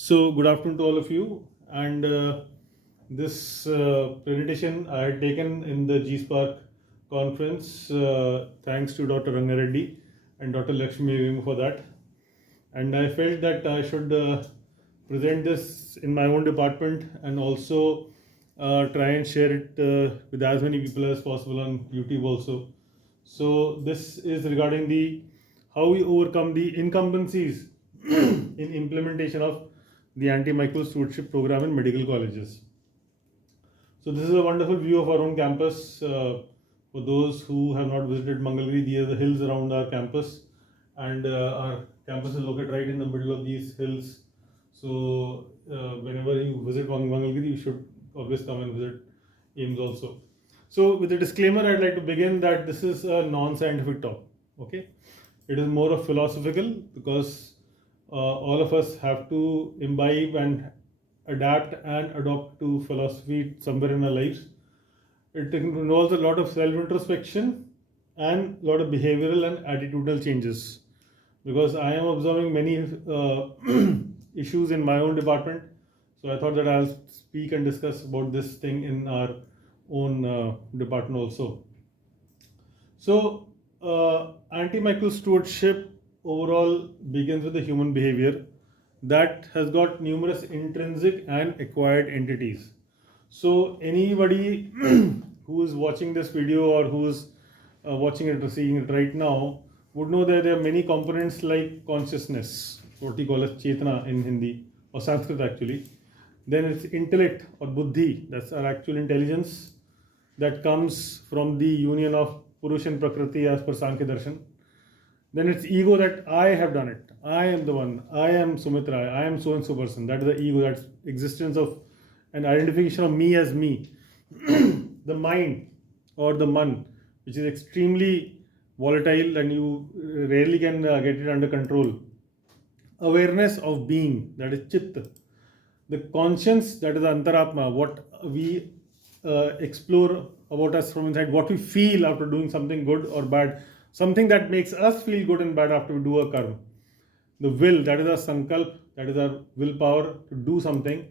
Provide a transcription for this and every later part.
So, good afternoon to all of you. And this presentation I had taken in the G-Spark conference, thanks to Dr. Rangareddy and Dr. Lakshmi for that. And I felt that I should present this in my own department and also try and share it with as many people as possible on YouTube also. So this is regarding the how we overcome the incumbencies in implementation of the Antimicrobial Stewardship program in medical colleges. So this is a wonderful view of our own campus. For those who have not visited Mangalgiri, these are the hills around our campus, and our campus is located right in the middle of these hills. So whenever you visit Mangalgiri, you should always come and visit AIMS also. So with a disclaimer, I'd like to begin that this is a non-scientific talk. Okay, it is more of philosophical because all of us have to imbibe and adapt and adopt to philosophy somewhere in our lives. It involves a lot of self-introspection and a lot of behavioral and attitudinal changes, because I am observing many issues in my own department. So I thought that I'll speak and discuss about this thing in our own department also. So antimicrobial stewardship overall begins with the human behavior that has got numerous intrinsic and acquired entities. So anybody who is watching this video or who is watching it or seeing it right now would know that there are many components like consciousness, what we call as chetana in Hindi or Sanskrit actually. Then it's intellect or buddhi, that's our actual intelligence that comes from the union of Purush and Prakriti as per Sankhya Darshan. Then it's ego, that I have done it, I am the one, I am Sumitra, I am so and so person. That is the ego, that's existence of an identification of me as me. The mind or the man, which is extremely volatile and you rarely can get it under control. Awareness of being, that is chitta. The conscience, that is antaratma, what we explore about us from inside, what we feel after doing something good or bad, something that makes us feel good and bad after we do a karma. The will, that is our sankalp, that is our willpower to do something.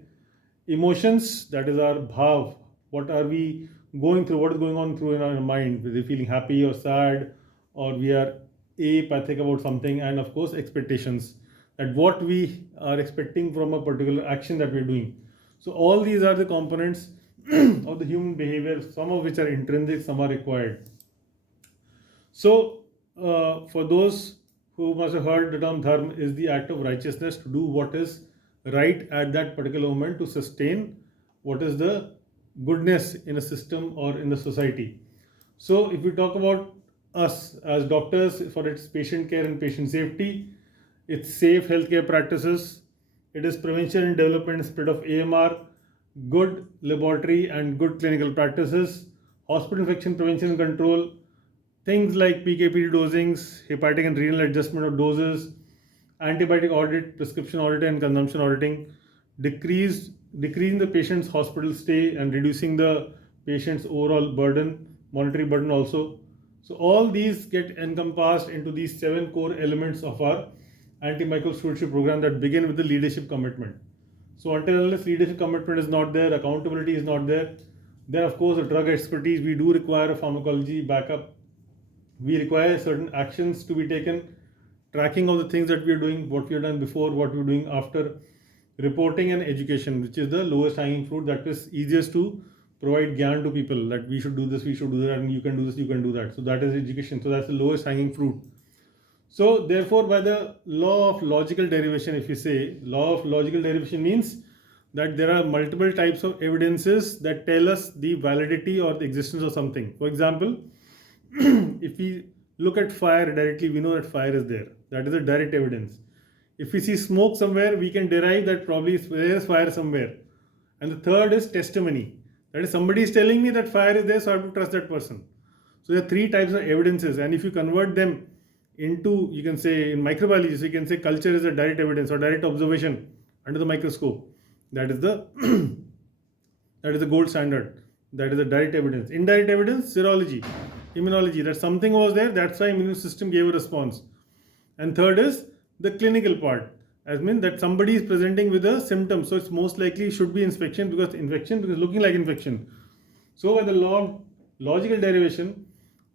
Emotions, that is our bhav, what are we going through, what is going on through in our mind, whether feeling happy or sad, or we are apathic about something. And of course expectations, that what we are expecting from a particular action that we are doing. So all these are the components of the human behavior, some of which are intrinsic, some are acquired. So for those who must have heard, the term dharma is the act of righteousness, to do what is right at that particular moment to sustain what is the goodness in a system or in the society. So if we talk about us as doctors, for its patient care and patient safety, it's safe healthcare practices, it is prevention and development and spread of AMR, good laboratory and good clinical practices, hospital infection prevention and control, things like PKPD dosings, hepatic and renal adjustment of doses, antibiotic audit, prescription audit and consumption auditing, decreasing the patient's hospital stay and reducing the patient's overall burden, monetary burden also. So all these get encompassed into these 7 core elements of our antimicrobial stewardship program that begin with the leadership commitment. So until unless leadership commitment is not there, accountability is not there, then of course a drug expertise, we do require a pharmacology backup. We require certain actions to be taken, tracking of the things that we are doing, what we have done before, what we are doing after, reporting and education, which is the lowest hanging fruit, that is easiest to provide gyan to people, that we should do this, we should do that, and you can do this, you can do that. So that is education. So that's the lowest hanging fruit. So therefore, by the law of logical derivation, if you say, law of logical derivation means that there are multiple types of evidences that tell us the validity or the existence of something. For example, if we look at fire directly, we know that fire is there. That is a direct evidence. If we see smoke somewhere, we can derive that probably there is fire somewhere. And the third is testimony. That is, somebody is telling me that fire is there, so I have to trust that person. So there are 3 types of evidences, and if you convert them into, you can say in microbiology, so you can say culture is a direct evidence or direct observation under the microscope. That is the that is the gold standard. That is the direct evidence. Indirect evidence, serology, immunology, that something was there, that's why immune system gave a response. And third is the clinical part, as mean that somebody is presenting with a symptom. So it's most likely should be infection because looking like infection. So by the logical derivation,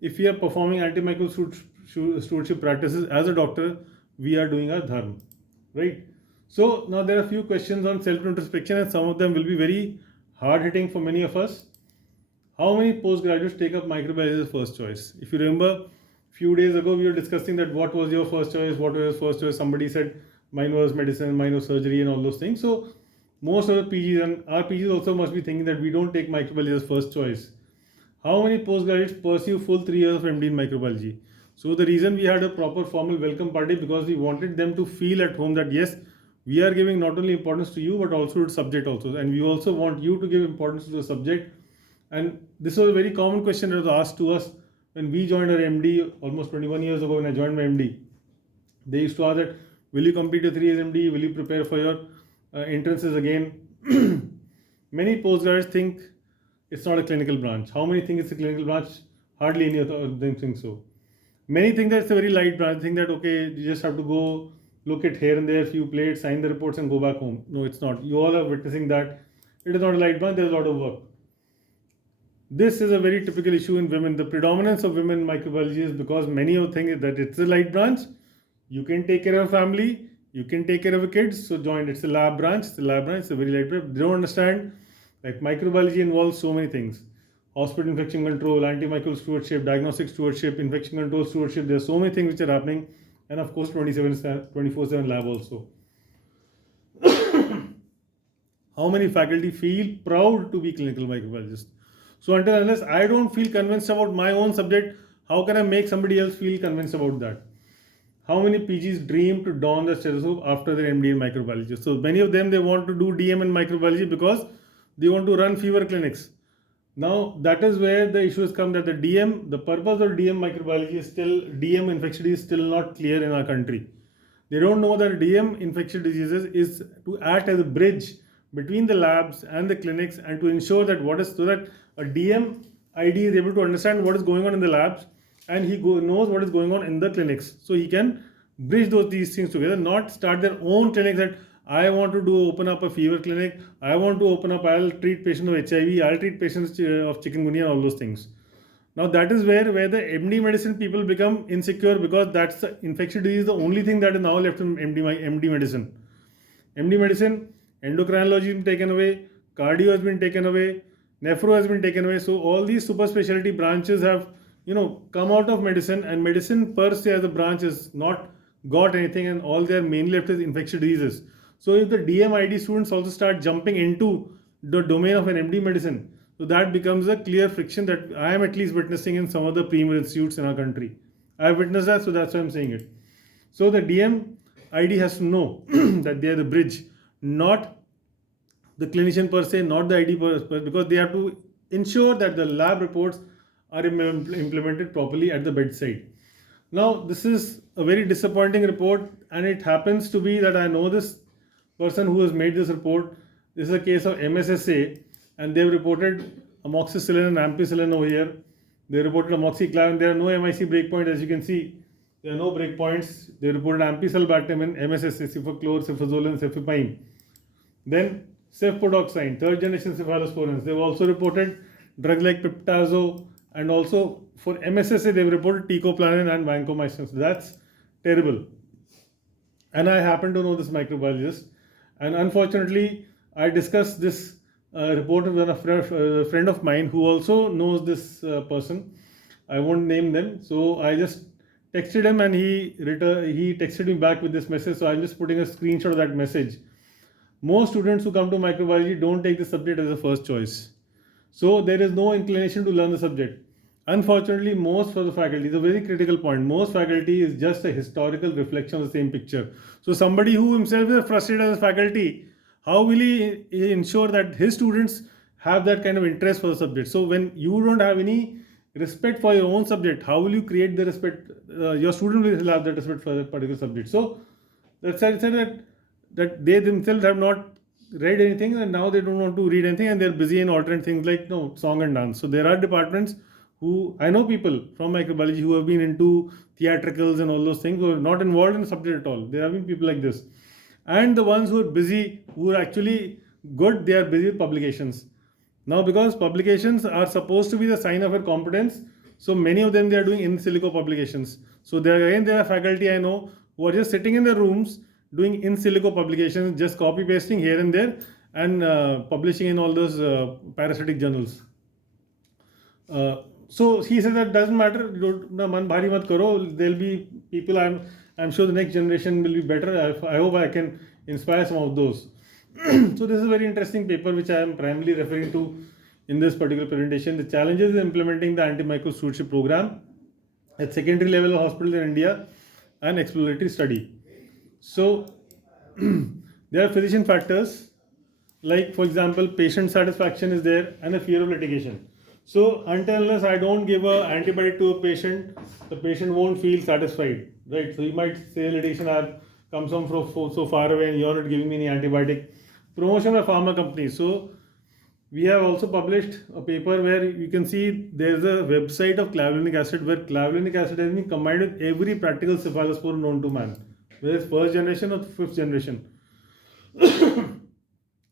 if we are performing antimicrobial stewardship practices as a doctor, we are doing our dharma, right? So now there are a few questions on self-introspection, and some of them will be very hard-hitting for many of us. How many postgraduates take up microbiology as a first choice? If you remember, few days ago we were discussing that what was your first choice, what was your first choice. Somebody said mine was medicine, mine was surgery, and all those things. So most of the PGs and our PGs also must be thinking that we don't take microbiology as first choice. How many postgraduates pursue full 3 years of MD in microbiology? So the reason we had a proper formal welcome party, because we wanted them to feel at home that yes, we are giving not only importance to you but also to the subject also, and we also want you to give importance to the subject. And this was a very common question that was asked to us when we joined our MD almost 21 years ago. When I joined my MD, they used to ask that, will you complete your 3 years MD? Will you prepare for your entrances again? Many postgraduates think it's not a clinical branch. How many think it's a clinical branch? Hardly any of them think so. Many think that it's a very light branch. Think that okay, you just have to go look at here and there, few plates, sign the reports, and go back home. No, it's not. You all are witnessing that it is not a light branch. There's a lot of work. This is a very typical issue in women. The predominance of women in microbiology is because many of think that it's a light branch. You can take care of a family, you can take care of a kids, so join. It's a lab branch. It's a lab branch. It's a very light branch. They don't understand that microbiology involves so many things: hospital infection control, antimicrobial stewardship, diagnostic stewardship, infection control stewardship. There are so many things which are happening, and of course 24/7 lab also. How many faculty feel proud to be clinical microbiologists? So until unless I don't feel convinced about my own subject, how can I make somebody else feel convinced about that? How many PGs dream to don the stethoscope after their MD in microbiology? So many of them, they want to do DM in microbiology because they want to run fever clinics. Now that is where the issue has come, that the purpose of DM microbiology is still, DM infectious disease is still not clear in our country. They don't know that DM infectious diseases is to act as a bridge between the labs and the clinics, and to ensure that so that a DM ID is able to understand what is going on in the labs, and he knows what is going on in the clinics, so he can bridge these things together, not start their own clinics that I want to open up a fever clinic, I want to open up, I'll treat patients of HIV, I'll treat patients of chikungunya, and all those things. Now that is where the MD medicine people become insecure, because that's the infectious disease, the only thing that is now left in MD medicine. MD medicine, endocrinology has been taken away, cardio has been taken away, nephro has been taken away. So all these super specialty branches have come out of medicine, and medicine per se as a branch is not got anything, and all they are mainly left is infectious diseases. So if the DMID students also start jumping into the domain of an MD medicine, so that becomes a clear friction that I am at least witnessing in some of the premier institutes in our country. I have witnessed that, so that's why I'm saying it. So the DMID has to know that they are the bridge, not the clinician per se, not the ID per se, because they have to ensure that the lab reports are implemented properly at the bedside. Now, this is a very disappointing report, and it happens to be that I know this person who has made this report. This is a case of MSSA, and they've reported amoxicillin and ampicillin over here. They reported amoxiclav, and there are no MIC breakpoints, as you can see. There are no breakpoints. They reported ampicillin, MSSA, cefaclor, cefazolin, cefepime. Then cefpodoxime, third generation cephalosporins. They've also reported drugs like piptazo, and also for MSSA they've reported teicoplanin and vancomycin. So that's terrible. And I happen to know this microbiologist, and unfortunately I discussed this report with a friend of mine who also knows this person. I won't name them. So I just texted him, and he texted me back with this message. So I'm just putting a screenshot of that message. Most students who come to microbiology don't take the subject as a first choice. So there is no inclination to learn the subject. Unfortunately, most of the faculty, it's a very critical point, most faculty is just a historical reflection of the same picture. So somebody who himself is frustrated as a faculty, how will he ensure that his students have that kind of interest for the subject? So when you don't have any respect for your own subject, how will you create the respect? Your student will have that respect for that particular subject. So that's that they themselves have not read anything, and now they don't want to read anything, and they're busy in alternate things like song and dance. So there are departments who, I know people from microbiology who have been into theatricals and all those things, who are not involved in the subject at all. There have been people like this. and the ones who are busy, who are actually good, they are busy with publications. Now, because publications are supposed to be the sign of your competence, so many of them, they are doing in silico publications. So there are faculty I know who are just sitting in their rooms doing in silico publications, just copy pasting here and there, and publishing in all those parasitic journals. So he says that doesn't matter. Man bhari mat karo. There'll be people. I'm sure the next generation will be better. I hope I can inspire some of those. So this is a very interesting paper which I am primarily referring to in this particular presentation. The challenges in implementing the antimicrobial stewardship program at secondary level hospitals in India, and exploratory study. So there are physician factors, like for example patient satisfaction is there, and a fear of litigation. So until unless I don't give a antibiotic to a patient, the patient won't feel satisfied, right? So you might say litigation, I've come from so far away and you're not giving me any antibiotic. Promotion by pharma companies. So we have also published a paper where you can see there's a website of clavulanic acid, where clavulanic acid has been combined with every practical cephalospore known to man, whether it's first generation or fifth generation.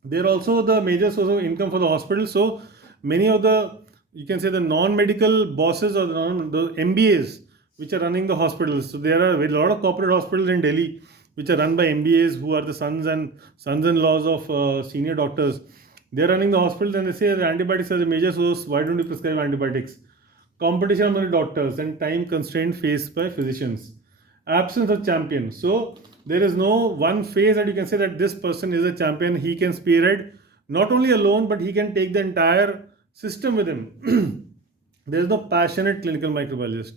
They're also the major source of income for the hospital. So many of the, you can say, the non-medical bosses or the MBAs which are running the hospitals. So there are a lot of corporate hospitals in Delhi which are run by MBAs who are the sons-in-laws of senior doctors. They're running the hospitals and they say the antibiotics are a major source. Why don't you prescribe antibiotics? Competition among doctors and time constraint faced by physicians. Absence of champion. So there is no one phase that you can say that this person is a champion. He can spearhead not only alone, but he can take the entire system with him. There is no passionate clinical microbiologist.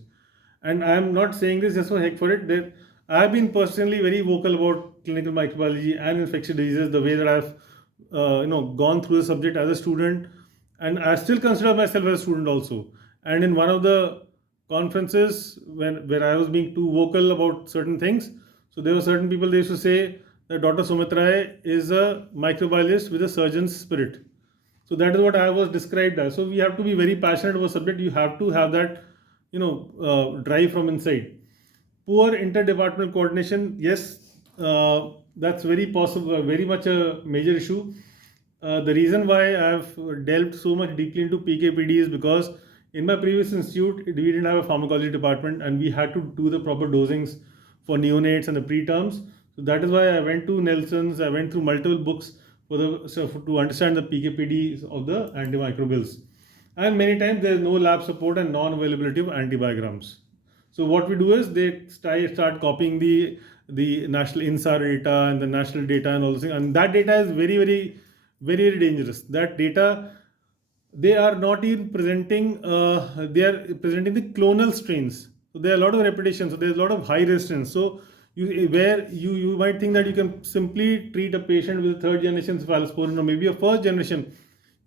And I am not saying this just for heck for it. I have been personally very vocal about clinical microbiology and infectious diseases, the way that I've gone through the subject as a student, and I still consider myself as a student also. And in one of the conferences where I was being too vocal about certain things, so there were certain people, they used to say that Dr. Sumit Rai is a microbiologist with a surgeon's spirit. So that is what I was described as. So we have to be very passionate about subject. You have to have that drive from inside. Poor interdepartmental coordination, yes, that's very possible, very much a major issue. The reason why I've delved so much deeply into PKPD is because in my previous institute, we didn't have a pharmacology department and we had to do the proper dosings for neonates and the preterms. So that is why I went to Nelson's, I went through multiple books to understand the PKPD of the antimicrobials. And many times there is no lab support and non-availability of antibiograms. So what we do is they start copying the national INSAR data and the national data and all those things, and that data is very, very, very, very dangerous. That data, they are not even presenting, they are presenting the clonal strains. So there are a lot of repetition, so there's a lot of high resistance. So you might think that you can simply treat a patient with a third generation cephalosporin or maybe a first generation.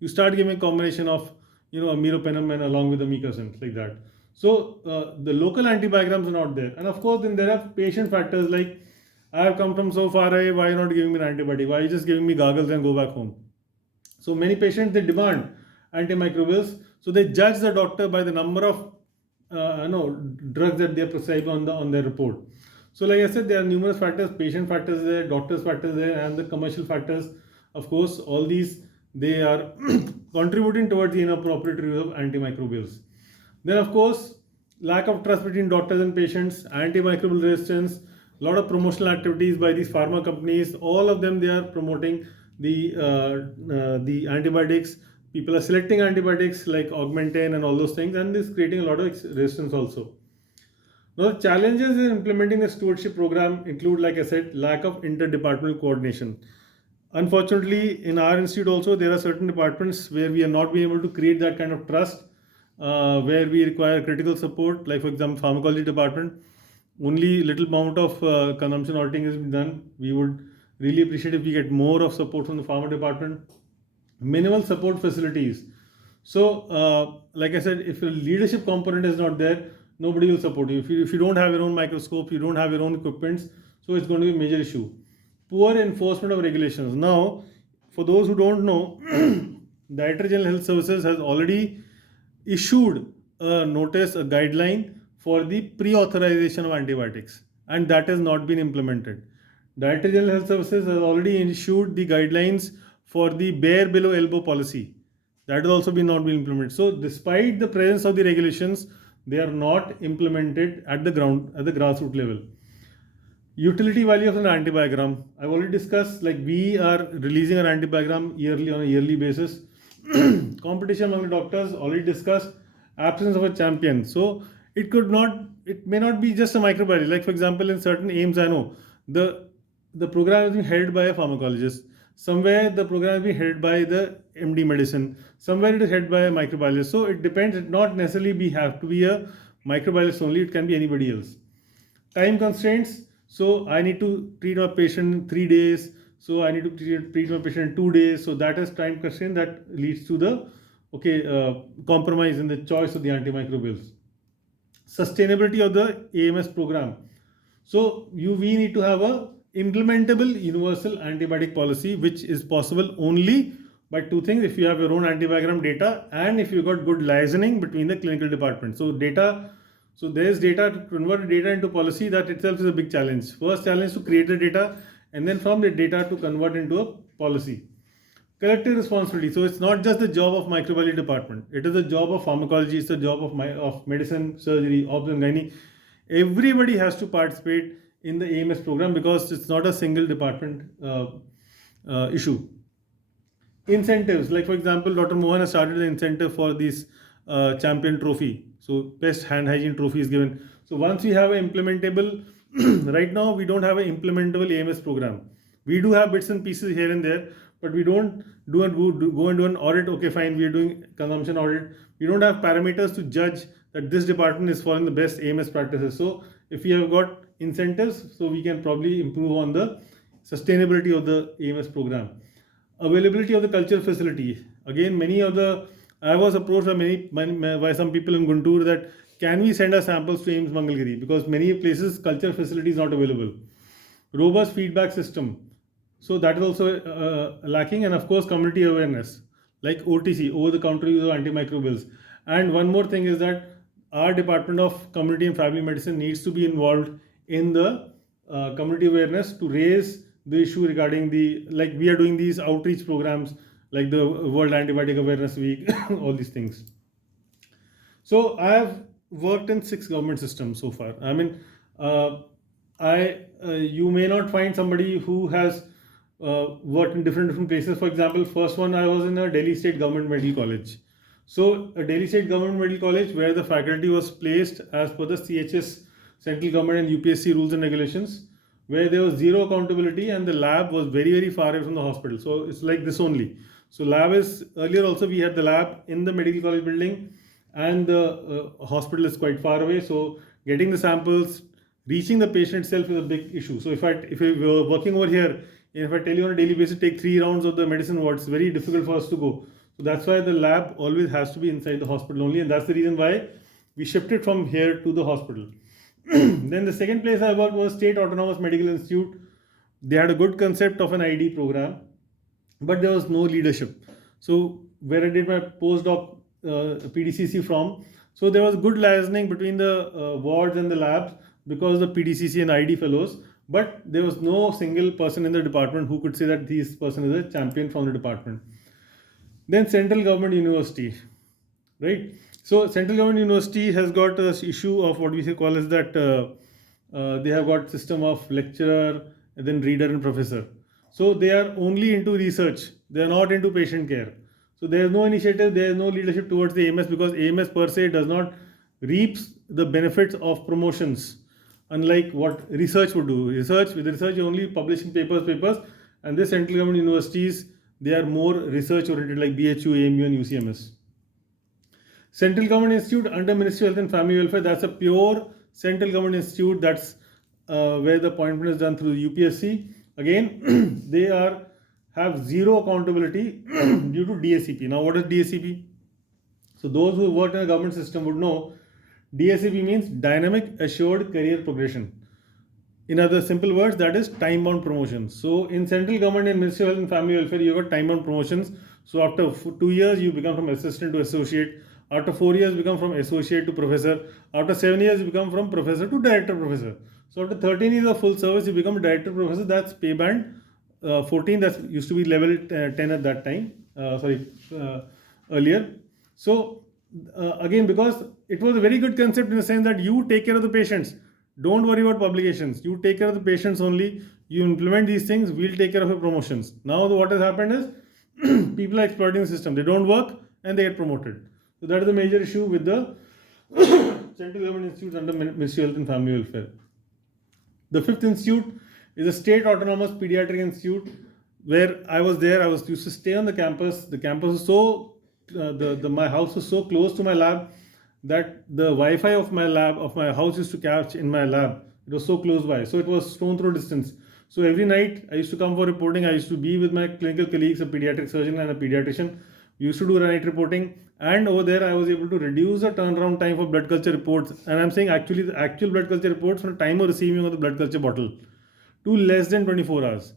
You start giving a combination of amiropenem and along with amikacin, like that. So the local antibiograms are not there. And of course, then there are patient factors like, I have come from so far away, why are you not giving me an antibiotic? Why are you just giving me goggles and go back home? So many patients, they demand antimicrobials. So they judge the doctor by the number of drugs that they are prescribed on their report. So like I said, there are numerous factors, patient factors there, doctors factors there, and the commercial factors. Of course, all these, they are contributing towards the inappropriate use of antimicrobials. Then of course, lack of trust between doctors and patients, antimicrobial resistance, a lot of promotional activities by these pharma companies. All of them, they are promoting the antibiotics. People are selecting antibiotics like Augmentin and all those things, and this is creating a lot of resistance also. Now, the challenges in implementing the stewardship program include, like I said, lack of interdepartmental coordination. Unfortunately, in our institute also, there are certain departments where we are not being able to create that kind of trust, where we require critical support, like for example, pharmacology department. Only little amount of consumption auditing has been done. We would really appreciate if we get more of support from the pharma department. Minimal support facilities. So, like I said, if a leadership component is not there, nobody will support you. If you don't have your own microscope, you don't have your own equipments, so it's going to be a major issue. Poor enforcement of regulations. Now, for those who don't know, Director General Health Services has already issued a notice, a guideline for the pre-authorization of antibiotics, and that has not been implemented. Director General Health Services has already issued the guidelines for the bare below elbow policy. That has also been not been implemented. So, despite the presence of the regulations, they are not implemented at the ground, at the grassroots level. Utility value of an antibiogram. I've already discussed, like we are releasing an antibiogram yearly on a yearly basis. Competition among the doctors, already discussed. Absence of a champion. So it may not be just a microbiology. Like for example, in certain aims, I know the program is being held by a pharmacologist. Somewhere the program is being held by the MD medicine. Somewhere it is held by a microbiologist. So it depends. It not necessarily have to be a microbiologist only. It can be anybody else. Time constraints. So I need to treat a patient in 3 days. So I need to treat my patient in 2 days. So that is time constraint that leads to the compromise in the choice of the antimicrobials. Sustainability of the AMS program. So we need to have a implementable universal antibiotic policy, which is possible only by two things: if you have your own antibiogram data and if you got good liaising between the clinical department. So there is data to convert data into policy. That itself is a big challenge. First challenge to create the data, and then from the data to convert into a policy. Collective responsibility. So it's not just the job of microbiology department. It is the job of pharmacology. It's the job of medicine, surgery, obs and gynae. Everybody has to participate in the AMS program because it's not a single department issue. Incentives, like for example, Dr. Mohan has started an incentive for this champion trophy. So best hand hygiene trophy is given. So once we have an implementable, right now we don't have an implementable AMS program. We do have bits and pieces here and there, but we don't go and do an audit. Okay, fine, we are doing consumption audit. We don't have parameters to judge that this department is following the best AMS practices. So if we have got incentives, so we can probably improve on the sustainability of the AMS program. Availability of the cultural facility. Again, I was approached by some people in Guntur that can we send our samples to AIIMS Mangalgiri, because many places cultural facility is not available. Robust feedback system. So that is also lacking, and of course community awareness, like OTC, over the counter use of antimicrobials. And one more thing is that our Department of Community and Family Medicine needs to be involved in the community awareness to raise the issue regarding like we are doing these outreach programs like the World Antibiotic Awareness Week, all these things. So I have worked in 6 government systems so far. I mean, you may not find somebody who has worked in different places. For example, first one, I was in a Delhi State Government Medical College. So a Delhi State Government Medical College where the faculty was placed as per the CHS, central government, and UPSC rules and regulations, where there was zero accountability and the lab was very far away from the hospital. So it's like this only. So lab is, earlier also we had the lab in the medical college building, and the hospital is quite far away. So getting the samples, reaching the patient itself is a big issue. So if we were working over here, if I tell you on a daily basis, take 3 rounds of the medicine ward, it's very difficult for us to go. So that's why the lab always has to be inside the hospital only, and that's the reason why we shifted from here to the hospital. Then the second place I worked was State Autonomous Medical Institute. They had a good concept of an ID program, but there was no leadership. So where I did my postdoc PDCC from, so there was good liaising between the wards and the labs because the PDCC and ID fellows, but there was no single person in the department who could say that this person is a champion from the department. Then central government university, right? So central government university has got an issue of what we call as that they have got system of lecturer, and then reader and professor. So they are only into research. They are not into patient care. So there is no initiative, there is no leadership towards the AMS, because AMS per se does not reaps the benefits of promotions, unlike what research would do. With research you only publishing papers, and the central government universities, they are more research oriented, like BHU, AMU and UCMS. Central Government Institute under Ministry of Health and Family Welfare, that's a pure central government institute. That's where the appointment is done through the UPSC. Again, they have zero accountability due to DSCP. Now, what is DSCP? So those who work in a government system would know DSCP means Dynamic Assured Career Progression. In other simple words, that is time-bound promotions. So in central government and Ministry of Health and Family Welfare, you got time-bound promotions. So after 2 years, you become from assistant to associate. After 4 years, you become from associate to professor. After 7 years, you become from professor to director professor. So after 13 years of full service, you become a director professor. That's pay band 14. That used to be level 10 at that time. Earlier. So again, because it was a very good concept in the sense that you take care of the patients. Don't worry about publications. You take care of the patients only. You implement these things. We'll take care of your promotions. Now what has happened is people are exploiting the system. They don't work and they get promoted. So that is the major issue with the central government institutes under Ministry of Health and Family Welfare. The fifth institute is a state autonomous pediatric institute where I was there. I was used to stay on the campus. The campus was so my house was so close to my lab that the Wi-Fi of my lab of my house used to catch in my lab. It was so close by, so it was stone throw distance. So every night I used to come for reporting. I used to be with my clinical colleagues, a pediatric surgeon and a pediatrician. We used to do night reporting, and over there I was able to reduce the turnaround time for blood culture reports. And I'm saying actually the actual blood culture reports from the time of receiving of the blood culture bottle to less than 24 hours.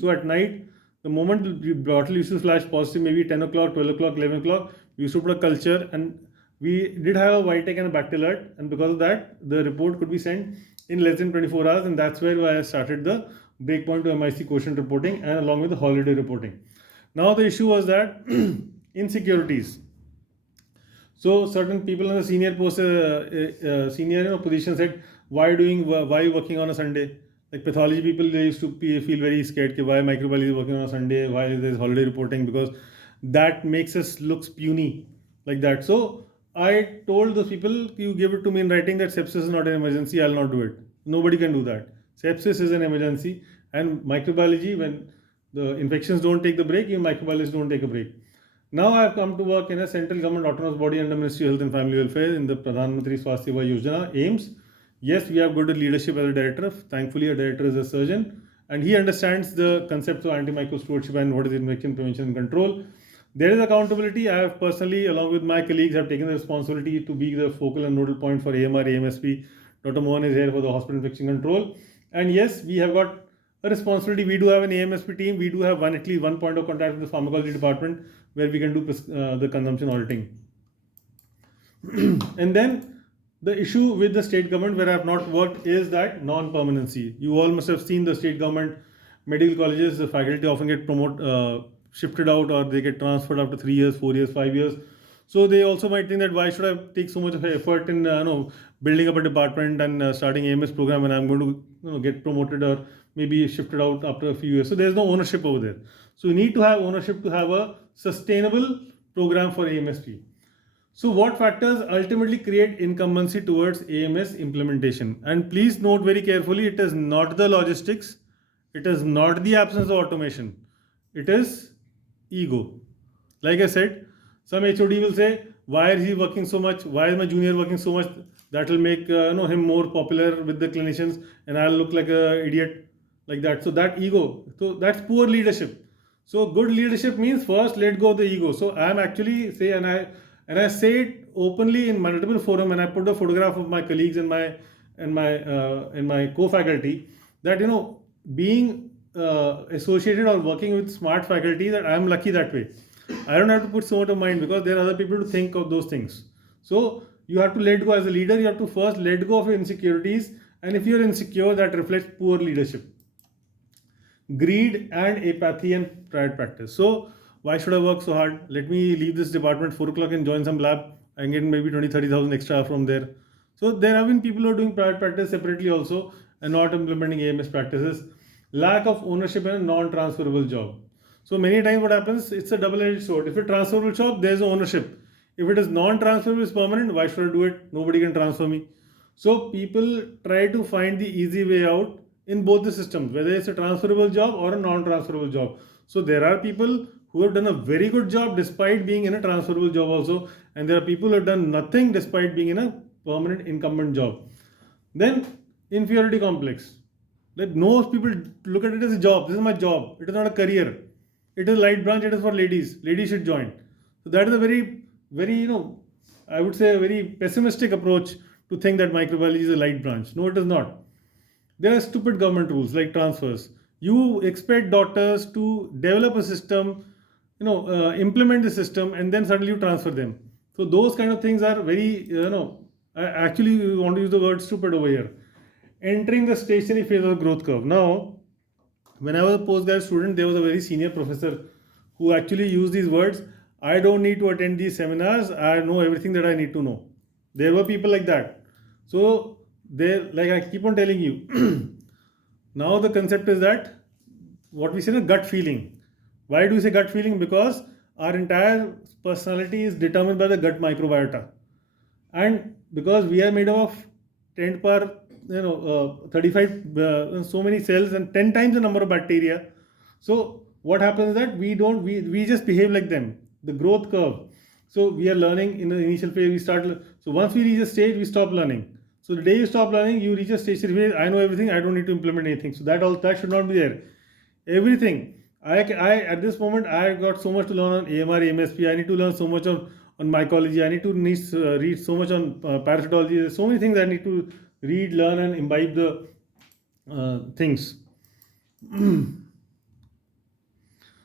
So at night, the moment the bottle used to flash positive, maybe 10 o'clock, 12 o'clock, 11 o'clock, we used to put a culture, and we did have a Vitek and a Bactilert, and because of that, the report could be sent in less than 24 hours, and that's where I started the breakpoint to MIC quotient reporting and along with the holiday reporting. Now the issue was that insecurities. So certain people in the senior post, senior position said, why are you working on a Sunday? Like pathology people, they used to feel very scared. Why microbiology is working on a Sunday? Why is there holiday reporting? Because that makes us look puny like that. So I told those people, you give it to me in writing that sepsis is not an emergency. I'll not do it. Nobody can do that. Sepsis is an emergency, and microbiology, when the infections don't take the break, even microbiologists don't take a break. Now I have come to work in a central government autonomous body under Ministry of Health and Family Welfare in the Pradhan Mantri Swasthya Bima Yojana, AIMS. Yes, we have good leadership as a director. Thankfully, a director is a surgeon, and he understands the concepts of antimicrobial stewardship and what is infection prevention and control. There is accountability. I have personally, along with my colleagues, have taken the responsibility to be the focal and nodal point for AMR, AMSP. Dr. Mohan is here for the hospital infection control. And yes, we have got a responsibility. We do have an AMSP team. We do have at least one point of contact with the pharmacology department where we can do the consumption auditing. And then the issue with the state government where I have not worked is that non-permanency. You all must have seen the state government medical colleges, the faculty often get shifted out, or they get transferred after 3 years, 4 years, 5 years. So they also might think that why should I take so much of effort in building up a department and starting AMS program when I'm going to get promoted or maybe shifted out after a few years. So there's no ownership over there. So you need to have ownership to have a sustainable program for AMSP. So what factors ultimately create incumbency towards AMS implementation? And please note very carefully, it is not the logistics, it is not the absence of automation, it is ego. Like I said, some HOD will say, why is he working so much? Why is my junior working so much? That will make him more popular with the clinicians, and I'll look like an idiot like that. So that ego, so that's poor leadership. So good leadership means first let go of the ego. So I am actually and I say it openly in multiple forums, and I put a photograph of my colleagues and my co-faculty that being associated or working with smart faculty, that I am lucky that way. I don't have to put so much of mind because there are other people to think of those things. So you have to let go as a leader. You have to first let go of your insecurities, and if you're insecure, that reflects poor leadership. Greed and apathy and private practice. So why should I work so hard? Let me leave this department 4 o'clock and join some lab and get maybe 20,000-30,000 extra from there. So there have been people who are doing private practice separately also and not implementing AMS practices. Lack of ownership in a non-transferable job. So many times what happens, it's a double-edged sword. If it's a transferable job, there's no ownership. If it is non-transferable, it's permanent, why should I do it? Nobody can transfer me. So people try to find the easy way out in both the systems, whether it's a transferable job or a non-transferable job. So there are people who have done a very good job despite being in a transferable job also, and there are people who have done nothing despite being in a permanent incumbent job. Then inferiority complex. Like most people look at it as a job. This is my job. It is not a career. It is light branch. It is for ladies. Ladies should join. So that is a very, very, I would say a very pessimistic approach to think that microbiology is a light branch. No, it is not. There are stupid government rules like transfers. You expect doctors to develop a system, implement the system, and then suddenly you transfer them. So those kind of things are very, I actually want to use the word stupid over here. entering the stationary phase of the growth curve. Now, when I was a postgrad student, there was a very senior professor who actually used these words. I don't need to attend these seminars. I know everything that I need to know. There were people like that. So they, like I keep on telling you, now the concept is that what we say, the gut feeling. Why do we say gut feeling? Because our entire personality is determined by the gut microbiota, and because we are made up of 10 per 35 so many cells and 10 times the number of bacteria. So what happens is that we just behave like them. The growth curve. So we are learning in the initial phase. We start. So once we reach a stage, we stop learning. So the day you stop learning, you reach a stage where I know everything. I don't need to implement anything. So that should not be there. Everything. I at this moment I got so much to learn on AMR, AMSP. I need to learn so much on mycology. I need to read so much on parasitology. There's so many things I need to read, learn, and imbibe the things.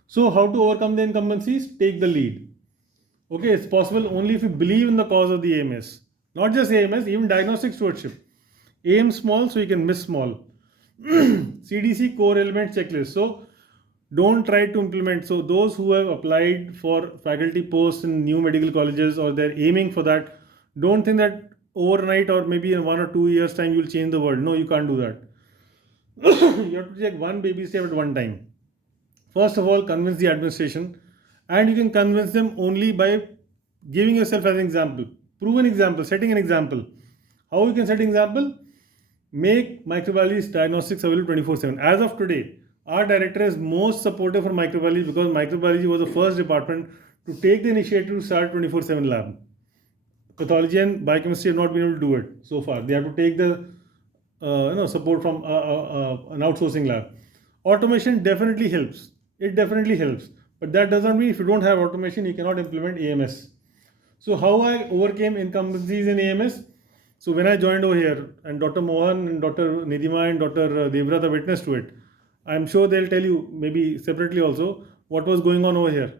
So how to overcome the incumbencies? Take the lead. Okay, it's possible only if you believe in the cause of the AMS. Not just AMS, even diagnostic stewardship. Aim small so you can miss small. CDC core element checklist. So don't try to implement. So those who have applied for faculty posts in new medical colleges or they're aiming for that, don't think that overnight or maybe in 1 or 2 years time you'll change the world. No, you can't do that. You have to take one baby step at one time. First of all, convince the administration, and you can convince them only by giving yourself as an example. Proven example, setting an example. How you can set an example? Make microbiology diagnostics available 24/7. As of today, our director is most supportive for microbiology because microbiology was the first department to take the initiative to start 24/7 lab. Pathology and biochemistry have not been able to do it so far. They have to take the support from an outsourcing lab. Automation definitely helps. It definitely helps. But that doesn't mean if you don't have automation, you cannot implement AMS. So how I overcame incumbencies in AMS? So when I joined over here, and Dr. Mohan and Dr. Nidima and Dr. Devrat are witness to it, I'm sure they'll tell you maybe separately also what was going on over here.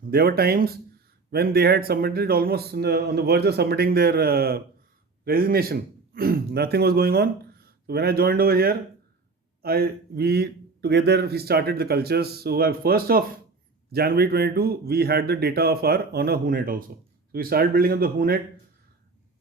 There were times when they had submitted almost on the verge of submitting their resignation. Nothing was going on. So when I joined over here, we started the cultures. So 1st of January 22, we had the data on a WHONET also. So we started building up the WHONET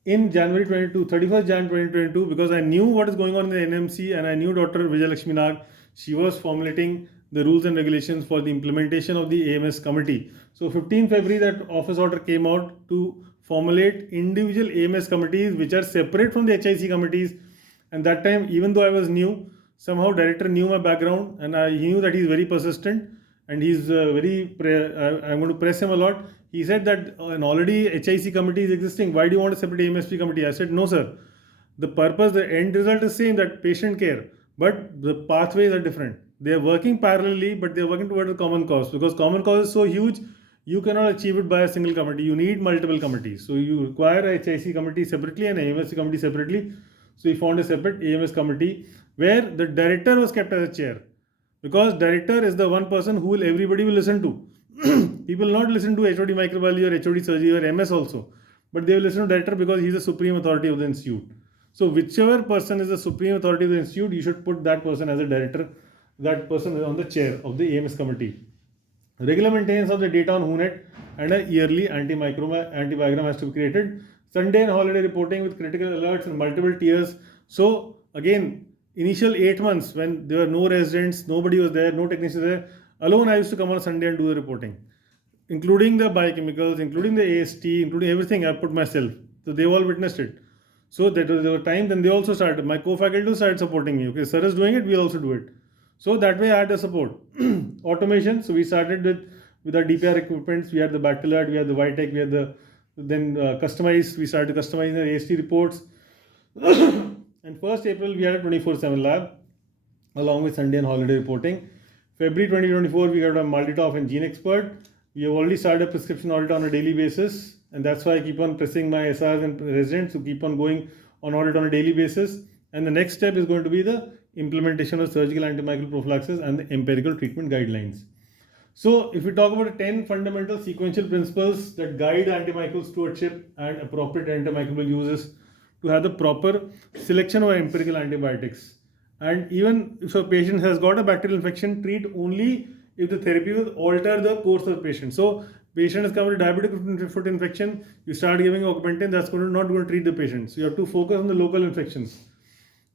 in January 22, 31st Jan 2022, because I knew what is going on in the NMC and I knew Dr. Vijayalakshmi Nag. She was formulating the rules and regulations for the implementation of the AMS committee. So 15 February, that office order came out to formulate individual AMS committees which are separate from the HIC committees. And that time, even though I was new, somehow director knew my background and he knew that he's very persistent and he's I'm going to press him a lot. He said that an already HIC committee is existing. Why do you want a separate AMSP committee? I said, no, sir. The purpose, the end result is same, that patient care, but the pathways are different. They are working parallelly, but they are working towards a common cause, because common cause is so huge, you cannot achieve it by a single committee. You need multiple committees. So you require a HIC committee separately and an AMSP committee separately. So we found a separate AMS committee where the director was kept as a chair, because director is the one person who everybody will listen to. People will not listen to HOD microbiology or HOD surgery or MS also, but they will listen to director because he is the supreme authority of the institute. So whichever person is the supreme authority of the institute, you should put that person as a director. That person is on the chair of the AMS committee. Regular maintenance of the data on WHONET and a yearly antibiogram has to be created. Sunday and holiday reporting with critical alerts and multiple tiers. So again, initial 8 months when there were no residents, nobody was there, no technicians there, alone I used to come on a Sunday and do the reporting, including the biochemicals, including the AST, including everything. I put myself. So they all witnessed it. So there was time, then they also started. My co-faculty started supporting me. Okay, sir is doing it, we'll also do it. So that way I had the support. Automation. So we started with our DPR equipments. We had the Bactilert, we had the Vitek, we had the customized. We started customizing the AST reports. And 1st April we had a 24/7 lab along with Sunday and holiday reporting. February 2024 we got a MultiTop and Gene Expert. We have already started a prescription audit on a daily basis, and that's why I keep on pressing my SRs and residents to keep on going on audit on a daily basis. And the next step is going to be the implementation of surgical antimicrobial prophylaxis and the empirical treatment guidelines. So if we talk about 10 fundamental sequential principles that guide antimicrobial stewardship and appropriate antimicrobial uses to have the proper selection of empirical antibiotics. And even if a patient has got a bacterial infection, treat only if the therapy will alter the course of the patient. So patient has come with diabetic foot infection, you start giving augmentin, that's not going to treat the patient. So you have to focus on the local infections.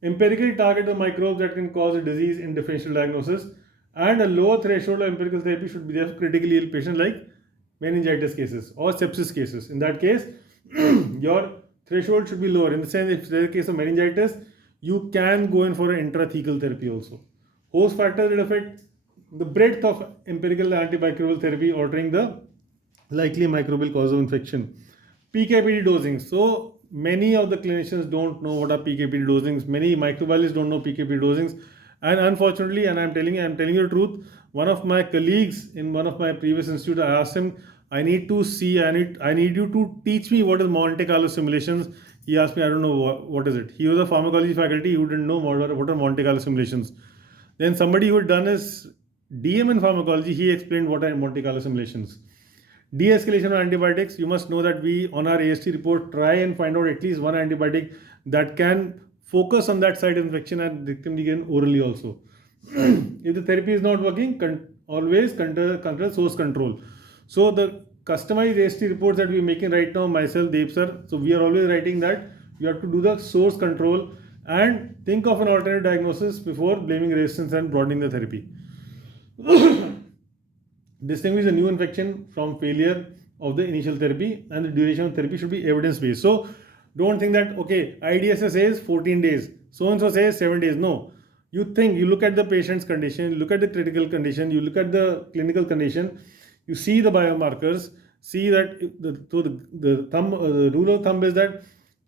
Empirically target the microbes that can cause a disease in differential diagnosis, and a lower threshold of empirical therapy should be there for critically ill patients like meningitis cases or sepsis cases. In that case, your threshold should be lower. In the sense, if there is a case of meningitis, you can go in for an intrathecal therapy also. Host factors will affect the breadth of empirical antimicrobial therapy, altering the likely microbial cause of infection. PKPD dosing. So many of the clinicians don't know what are PKPD dosings. Many microbiologists don't know PKPD dosings. And unfortunately, and I'm telling you the truth, one of my colleagues in one of my previous institutes, I asked him, I need you to teach me what is Monte Carlo simulations. He asked me, I don't know what is it. He was a pharmacology faculty who didn't know what are Monte Carlo simulations. Then somebody who had done his DM in pharmacology, he explained what are Monte Carlo simulations. De-escalation of antibiotics, you must know that we on our AST report try and find out at least one antibiotic that can focus on that site infection, and it can be given orally also. If the therapy is not working, always control source control. So the customized AST reports that we are making right now, myself, Dev sir, so we are always writing that you have to do the source control and think of an alternative diagnosis before blaming resistance and broadening the therapy. Distinguish a new infection from failure of the initial therapy, and the duration of therapy should be evidence-based. So don't think that, okay, IDSS says 14 days, so-and-so says 7 days. No. You look at the patient's condition, you look at the critical condition, you look at the clinical condition, you see the biomarkers, see that the rule of thumb is that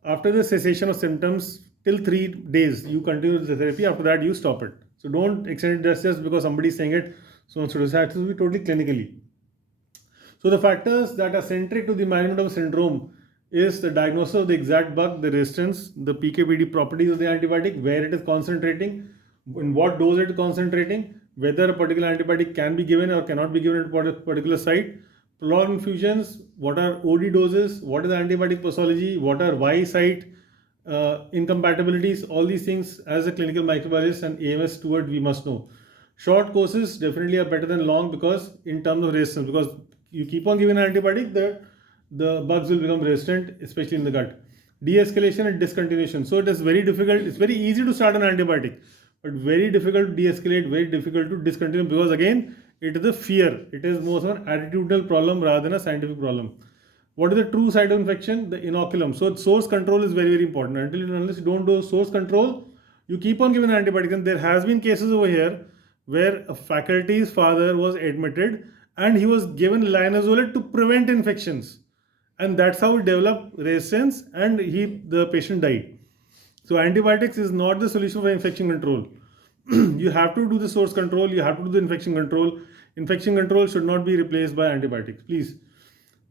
after the cessation of symptoms till 3 days, you continue the therapy. After that, you stop it. So don't extend it just because somebody is saying it. So it has to be totally clinically. So the factors that are centric to the management of syndrome is the diagnosis of the exact bug, the resistance, the PKPD properties of the antibiotic, where it is concentrating, in what dose it is concentrating, whether a particular antibiotic can be given or cannot be given at a particular site, prolonged infusions, what are OD doses, what is the antibiotic posology, what are Y site incompatibilities, all these things as a clinical microbiologist and AMS steward we must know. Short courses definitely are better than long, because in terms of resistance, because you keep on giving an antibiotic, the bugs will become resistant, especially in the gut. De-escalation and discontinuation. So it is very difficult. It's very easy to start an antibiotic, but very difficult to de-escalate, very difficult to discontinue, because again, it is a fear. It is more of an attitudinal problem rather than a scientific problem. What is the true site of infection? The inoculum. So source control is very, very important. Unless you don't do source control, you keep on giving antibiotics. And there has been cases over here where a faculty's father was admitted and he was given linezolid to prevent infections, and that's how he developed resistance, and the patient died. So antibiotics is not the solution for infection control. You have to do the source control, you have to do the infection control. Infection control should not be replaced by antibiotics, please.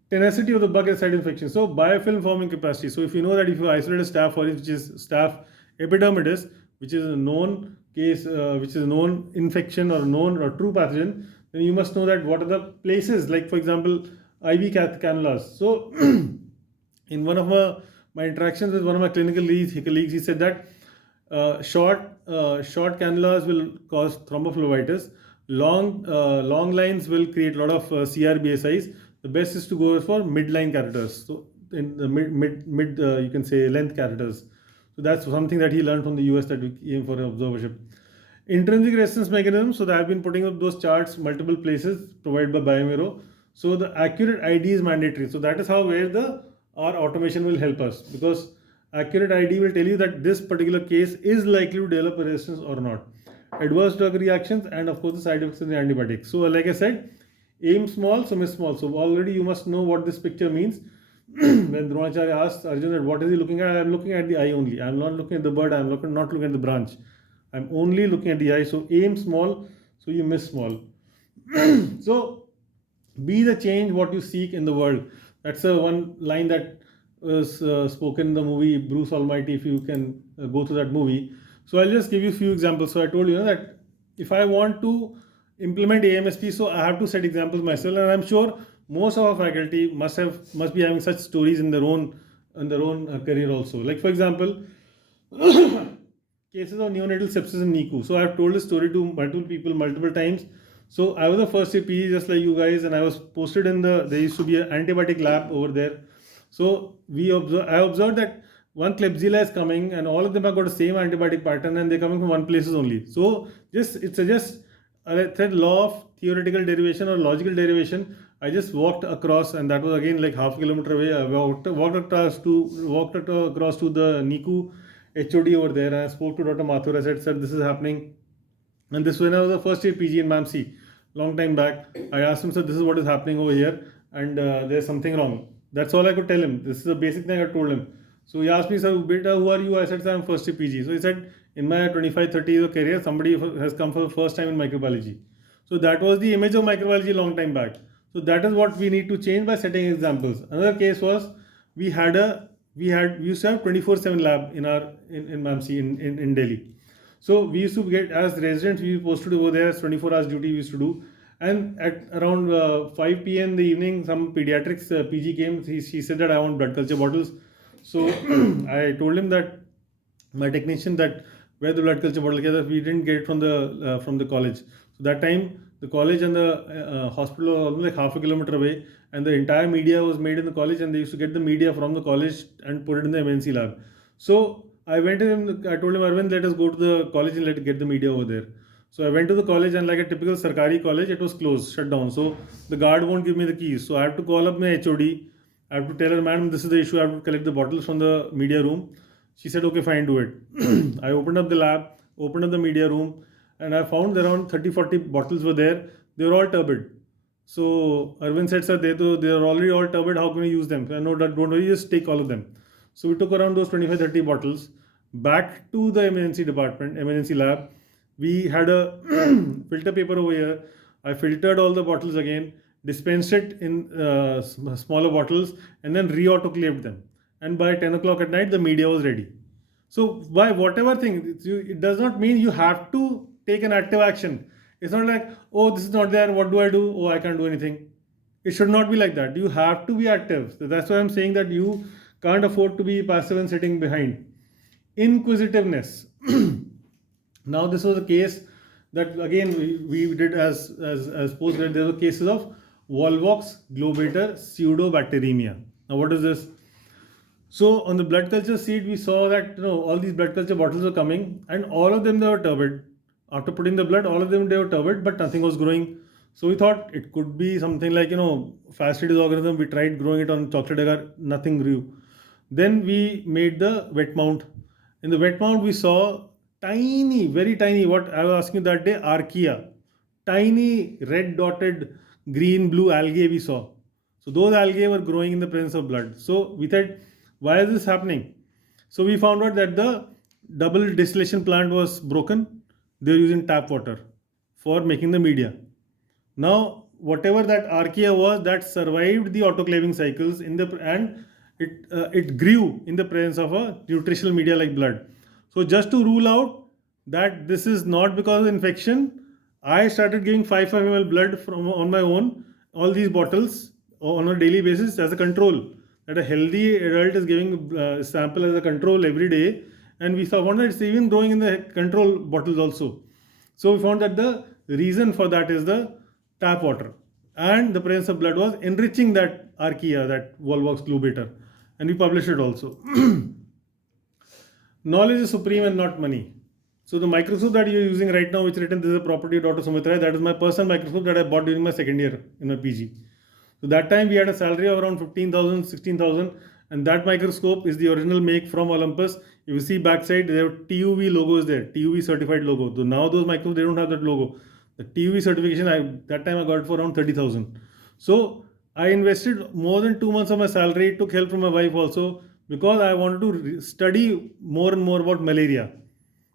Tenacity of the bug and site infection. So biofilm forming capacity. So if you know that if you isolate a staph aureus, which is staph epidermidis, which is a known case, which is a known infection or known or true pathogen, then you must know that what are the places, like for example, IV cannulas. So in one of my interactions with one of my clinical colleagues, he said that short cannulas will cause thrombophlebitis. Long lines will create a lot of CRBSIs. The best is to go for midline catheters. So in the mid you can say length catheters. So that's something that he learned from the US that we aim for observership. Intrinsic resistance mechanism. So they have been putting up those charts multiple places provided by Biomero. So the accurate ID is mandatory. So that is where our automation will help us, because accurate ID will tell you that this particular case is likely to develop a resistance or not. Adverse drug reactions, and of course the side effects of the antibiotics. So like I said, aim small, so miss small. So already you must know what this picture means. When Dronacharya asked Arjun that what is he looking at, I am looking at the eye only. I am not looking at the bird, I am not looking at the branch. I am only looking at the eye. So aim small, so you miss small. So be the change what you seek in the world. That's one line that was spoken in the movie Bruce Almighty, if you can go through that movie. So I'll just give you a few examples. So I told you that if I want to implement AMSP, so I have to set examples myself, and I'm sure most of our faculty must be having such stories in their own in their own career also. Like for example, cases of neonatal sepsis in NICU. So I've told this story to multiple people multiple times. So I was a first year PG just like you guys, and I was posted in there used to be an antibiotic lab over there. So I observed that one Klebsiella is coming, and all of them have got the same antibiotic pattern, and they're coming from one places only. So it suggests a law of theoretical derivation or logical derivation. I just walked across, and that was again like half a kilometer away. I walked across to the NICU HOD over there, and I spoke to Dr. Mathur. I said, "Sir, this is happening." And this when I was a first year PG in MAMC, long time back. I asked him, "Sir, this is what is happening over here, and there's something wrong." That's all I could tell him. This is the basic thing I told him. So he asked me, "Sir, beta, who are you?" I said, "Sir, I'm first year PG." So he said, "In my 25-30 years of career, somebody has come for the first time in microbiology." So that was the image of microbiology long time back. So that is what we need to change by setting examples. Another case was we used to have 24/7 lab in MAMC in Delhi. So we used to get, as residents, we posted over there, 24 hours duty we used to do. And at around 5 p.m. in the evening, some pediatrics PG came. She said that I want blood culture bottles. So I told him that my technician that where the blood culture bottle is, we didn't get it from the college. So that time the college and the hospital were almost like half a kilometer away, and the entire media was made in the college, and they used to get the media from the college and put it in the MNC lab. So I went to him, I told him, "Arvind, let us go to the college and get the media over there." So I went to the college, and like a typical Sarkari college, it was closed, shut down. So the guard won't give me the keys. So I have to call up my HOD. I have to tell her, "Madam, this is the issue. I have to collect the bottles from the media room." She said, "Okay, fine, do it." I opened up the lab, opened up the media room, and I found around 30-40 bottles were there. They were all turbid. So Arvind said, "Sir, they are already all turbid. How can we use them?" I know that, don't worry, just take all of them. So we took around those 25-30 bottles back to the MNC department, MNC lab. We had a filter paper over here. I filtered all the bottles again, dispensed it in smaller bottles, and then re-autoclaved them. And by 10 o'clock at night, the media was ready. So by whatever thing, it does not mean you have to take an active action. It's not like, "Oh, this is not there, what do I do? Oh, I can't do anything." It should not be like that. You have to be active. So that's why I'm saying that you can't afford to be passive and sitting behind. Inquisitiveness. Now this was a case that again we did as postgrad. There were cases of Volvox globata pseudobacteremia. Now what is this? So on the blood culture sheet, we saw that all these blood culture bottles were coming, and all of them they were turbid. After putting the blood, all of them they were turbid, but nothing was growing. So we thought it could be something like Fastidious organism. We tried growing it on chocolate agar, nothing grew. Then we made the wet mount. In the wet mount, we saw tiny, very tiny, what I was asking you that day, archaea, tiny red dotted green blue algae we saw. So those algae were growing in the presence of blood. So we thought, why is this happening? So we found out that the double distillation plant was broken. They were using tap water for making the media. Now whatever that archaea was, that survived the autoclaving cycles and it grew in the presence of a nutritional media like blood. So just to rule out that this is not because of infection, I started giving 5 ml blood on my own, all these bottles on a daily basis as a control. That a healthy adult is giving a sample as a control every day, and we found that it's even growing in the control bottles also. So we found that the reason for that is the tap water, and the presence of blood was enriching that archaea, that Volvox globata, and we published it also. Knowledge is supreme and not money. So the microscope that you're using right now, which is written, "This is a property of Dr. Sumitra," that is my personal microscope that I bought during my second year in my PG. So that time we had a salary of around 15,000, 16,000, and that microscope is the original make from Olympus. If you see backside, there are TUV logos there, TUV certified logo. So now those microscopes, they don't have that logo. The TUV certification, that time I got it for around 30,000. So I invested more than 2 months of my salary, took help from my wife also, because I wanted to study more and more about malaria.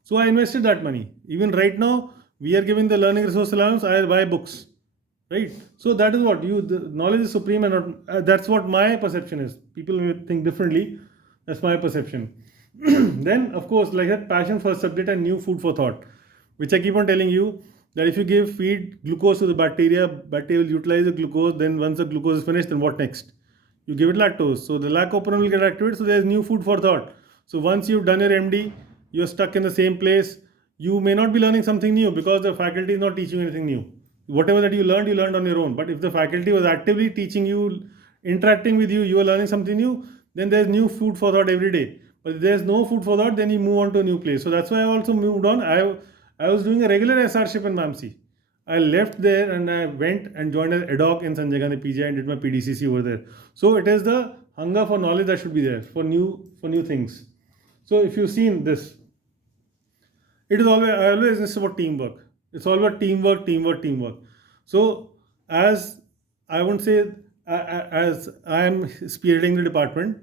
So I invested that money. Even right now, we are giving the learning resource allowance, I buy books. Right? So that is what the knowledge is supreme, and not, that's what my perception is. People may think differently. That's my perception. Then, of course, like that, passion for a subject and new food for thought, which I keep on telling you, that if you feed glucose to the bacteria will utilize the glucose. Then once the glucose is finished, then what next? you give it lactose. So the lac operon will get activated. So there's new food for thought. So once you've done your MD, you're stuck in the same place. You may not be learning something new because the faculty is not teaching you anything new. Whatever that you learned on your own. But if the faculty was actively teaching you, interacting with you, you are learning something new, then there's new food for thought every day. But if there's no food for thought, then you move on to a new place. So that's why I also moved on. I was doing a regular SRship in MAMC. I left there and I went and joined as ad hoc in Sanjay Gandhi PGI and did my PDCC over there. So it is the hunger for knowledge that should be there for new things. So if you've seen this, it is always, I always insist about teamwork. It's all about teamwork. So as I won't say as I am spearheading the department,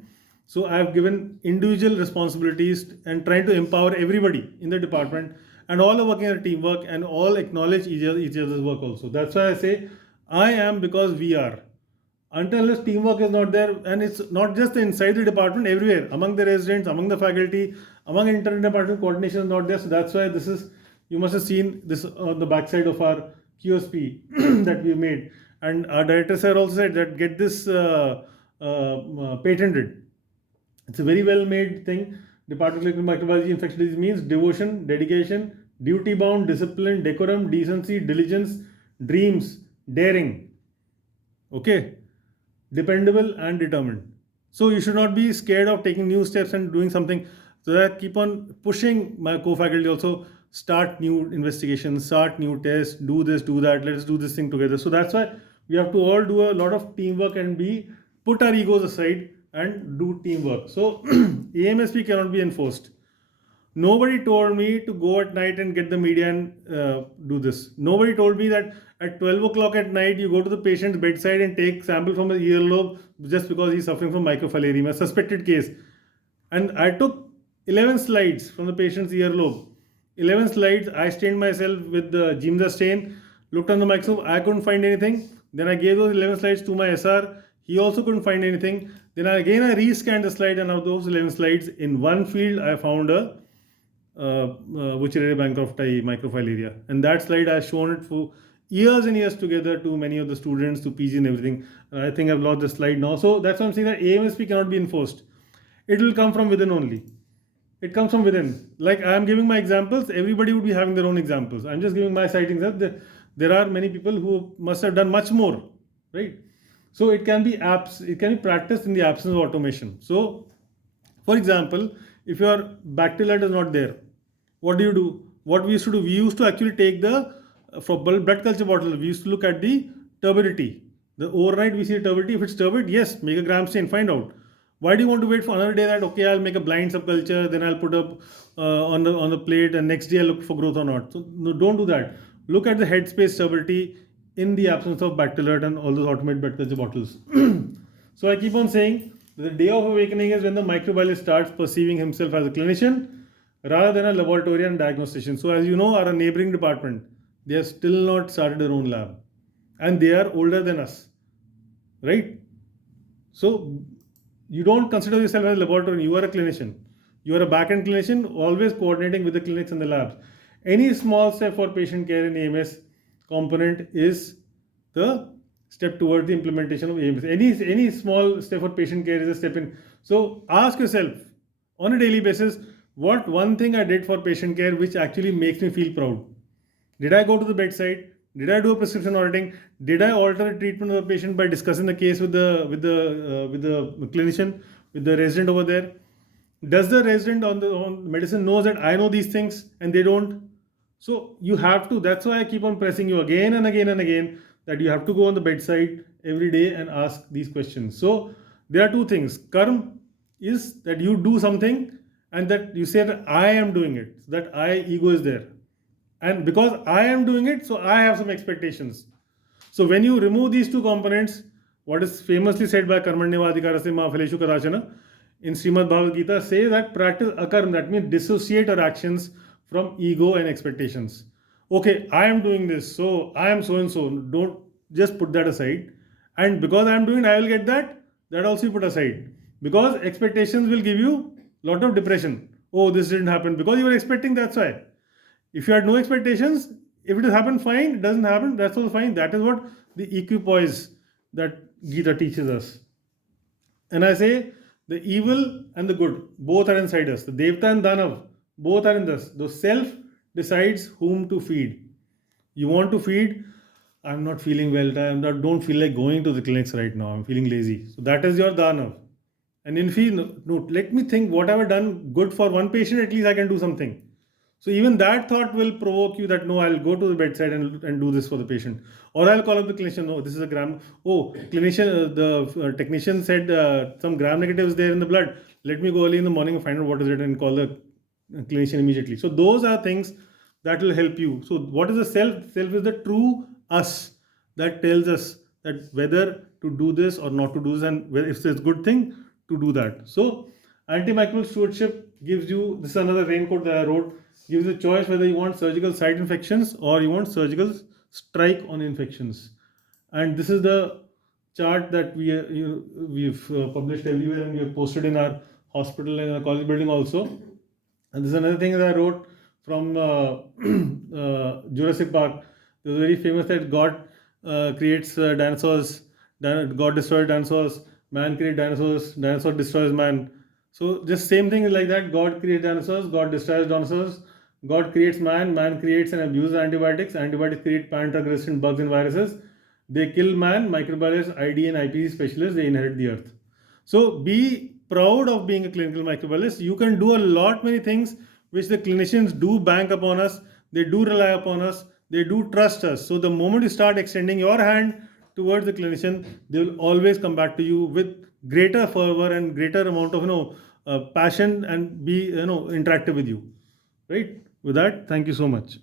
so I have given individual responsibilities and trying to empower everybody in the department, and all are working as a teamwork and all acknowledge each other's work also. That's why I say I am because we are. Until unless teamwork is not there, and it's not just inside the department, everywhere, among the residents, among the faculty, among inter-department coordination is not there. So that's why this is, you must have seen this on the backside of our QSP that we made. And our director sir also said that get this patented. It's a very well made thing. Department of Clinical Microbiology Infectious Disease means devotion, dedication, duty bound, discipline, decorum, decency, diligence, dreams, daring. Okay, dependable and determined. So you should not be scared of taking new steps and doing something. So that I keep on pushing my co-faculty also, start new investigations, start new tests, do this, do that, let's do this thing together. So that's why we have to all do a lot of teamwork and put our egos aside and do teamwork. So AMSP cannot be enforced. Nobody told me to go at night and get the media and do this. Nobody told me that at 12 o'clock at night you go to the patient's bedside and take sample from his earlobe just because he's suffering from microfilariae, a suspected case. And I took 11 slides from the patient's earlobe. 11 slides, I stained myself with the Jimda stain, looked on the microscope, I couldn't find anything. Then I gave those 11 slides to my SR, he also couldn't find anything. Then I rescanned the slide, and out of those 11 slides, in one field I found a Wuchereria bancrofti microfilaria. And that slide I have shown it for years and years together to many of the students, to PG and everything. I think I've lost the slide now. So that's why I'm saying that AMSP cannot be enforced. It will come from within only. It comes from within. Like I am giving my examples, everybody would be having their own examples. I'm just giving my sightings. There are many people who must have done much more, right? So it can be practiced in the absence of automation. So, for example, if your bacteria is not there, what do you do? What we used to do, we used to actually take for blood culture bottle, we used to look at the turbidity. The overnight we see the turbidity. If it's turbid, yes, make a gram stain, find out. Why do you want to wait for another day that, okay, I'll make a blind subculture, then I'll put up on the plate, and next day I'll look for growth or not. So no, don't do that. Look at the headspace turbidity in the absence of bactylate and all those automated blood culture bottles. So I keep on saying the day of awakening is when the microbiologist starts perceiving himself as a clinician rather than a laboratorian diagnostician. So as you know, our neighboring department, they have still not started their own lab, and they are older than us, right? So you don't consider yourself as a laboratorian, you are a clinician. You are a back-end clinician, always coordinating with the clinics and the labs. Any small step for patient care in AMS component is the step toward the implementation of AMS. Any small step for patient care is a step in. So ask yourself on a daily basis, what one thing I did for patient care which actually makes me feel proud? Did I go to the bedside? Did I do a prescription auditing? Did I alter the treatment of the patient by discussing the case with the clinician, with the resident over there? Does the resident on medicine knows that I know these things and they don't? So you have to. That's why I keep on pressing you again and again and again that you have to go on the bedside every day and ask these questions. So there are two things. Karm is that you do something and that you say that I am doing it. So that I ego is there. And because I am doing it, so I have some expectations. So when you remove these two components, what is famously said by Karmanyavadhikarasya ma phaleshu kadachana in Srimad Bhagavad Gita, say that practice akarm, that means dissociate our actions from ego and expectations. Okay, I am doing this, so I am so and so. Don't just put that aside. And because I am doing it, I will get that. That also you put aside. Because expectations will give you a lot of depression. Oh, this didn't happen. Because you were expecting, that's why. If you had no expectations, if it has happened, fine. It doesn't happen, that's also fine. That is what the equipoise that Gita teaches us. And I say the evil and the good, both are inside us. The Devta and Danav, both are in us. The self decides whom to feed. You want to feed, I'm not feeling well, don't feel like going to the clinics right now, I'm feeling lazy. So that is your Danav. And if you, no, let me think what have I done good for one patient, at least I can do something. So even that thought will provoke you that no, I'll go to the bedside and do this for the patient. Or I'll call up the clinician, no, this is a gram. Oh, clinician, the technician said some gram negatives there in the blood. Let me go early in the morning and find out what is it and call the clinician immediately. So those are things that will help you. So what is the self? Self is the true us that tells us that whether to do this or not to do this, and if it's a good thing to do that. So antimicrobial stewardship gives you, this is another raincoat that I wrote, gives you a choice whether you want surgical site infections or you want surgical strike on infections. And this is the chart that we've published everywhere, and we have posted in our hospital and our college building also. And this is another thing that I wrote from Jurassic Park. It was very famous that God creates dinosaurs, God destroys dinosaurs, man creates dinosaurs, dinosaur destroys man. So just same thing is like that. God creates dinosaurs, God destroys dinosaurs, God creates man, man creates and abuses antibiotics, antibiotics create parent-drug-resistant bugs and viruses. They kill man, microbiologists, ID and IPC specialists, they inherit the earth. So be proud of being a clinical microbiologist. You can do a lot many things which the clinicians do bank upon us, they do rely upon us, they do trust us. So the moment you start extending your hand towards the clinician, they will always come back to you with greater fervor and greater amount of passion and be interactive with you. Right? With that, thank you so much.